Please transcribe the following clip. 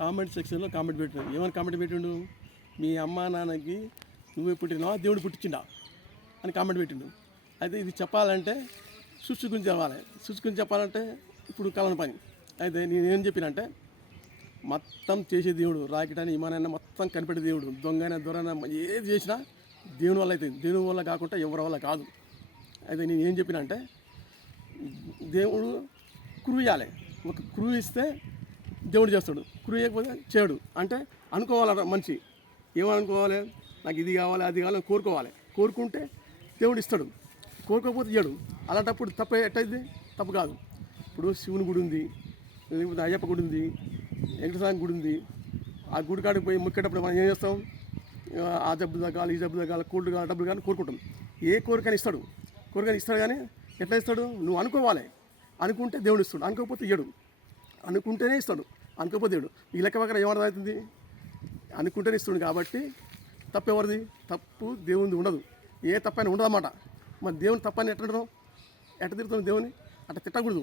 Comment సెక్షన్లో comment పెట్టాడు. ఏమని కామెంట్ పెట్టిండు? మీ అమ్మా నాన్నకి నువ్వే పుట్టినావా, దేవుడు పుట్టించిండా అని కామెంట్ పెట్టిండు. అయితే ఇది చెప్పాలంటే సృష్టి గురించి చెప్పాలి. సృష్టి గురించి చెప్పాలంటే ఇప్పుడు కలన పని. అయితే నేనేం చెప్పినంటే మొత్తం చేసే దేవుడు, రాకెటని విమానైనా మొత్తం కనిపెట్టే దేవుడు, దొంగైనా దొరైనా ఏది చేసినా దేవుని వల్ల అవుతుంది. దేవుని వల్ల కాకుండా ఎవరి వల్ల కాదు. అయితే నేను ఏం చెప్పినంటే దేవుడు క్రూ ఇవ్వాలి. ఒక క్రూ ఇస్తే దేవుడు చేస్తాడు, క్రూ ఇవ్వకపోతే చేయడు. అంటే అనుకోవాలి మనిషి, ఏమనుకోవాలి, నాకు ఇది కావాలి అది కావాలి కోరుకోవాలి. కోరుకుంటే దేవుడు ఇస్తాడు, కోరుకోకపోతే ఇయ్యడు. అలాంటప్పుడు తప్ప ఎట్టయిద్ది? తప్పు కాదు. ఇప్పుడు శివుని గుడి ఉంది, లేకపోతే అయ్యప్ప గుడి ఉంది, వెంకటస్వామి గుడి ఉంది. ఆ గుడి కాడికి పోయి మొక్కేటప్పుడు మనం ఏం చేస్తాం? ఆ జబ్బు తగ్గాలి, ఈ జబ్బు తగ్గాలి, కోల్డ్ కావాలి, డబ్బులు కానీ కోరుకుంటాం. ఏ కోరికని ఇస్తాడు, కోరికని ఇస్తాడు. కానీ ఎట్లా ఇస్తాడు? నువ్వు అనుకోవాలి, అనుకుంటే దేవుడు ఇస్తాడు, అనుకోకపోతే ఇయ్యడు. అనుకుంటేనే ఇస్తాడు, అనుకోకపోతే ఇయ్యడు. ఈ లెక్క ప్రకారం ఏమర్థమవుతుంది? అనుకుంటేనే ఇస్తాడు. కాబట్టి తప్పు ఎవరిది? తప్పు దేవునిది ఉండదు. ఏ తప్పని ఉండదన్నమాట. మరి దేవుని తప్పని ఎట్లా తిడతాం? ఎట్లా తిడతాం దేవుని? అట్లా తిట్టకూడదు.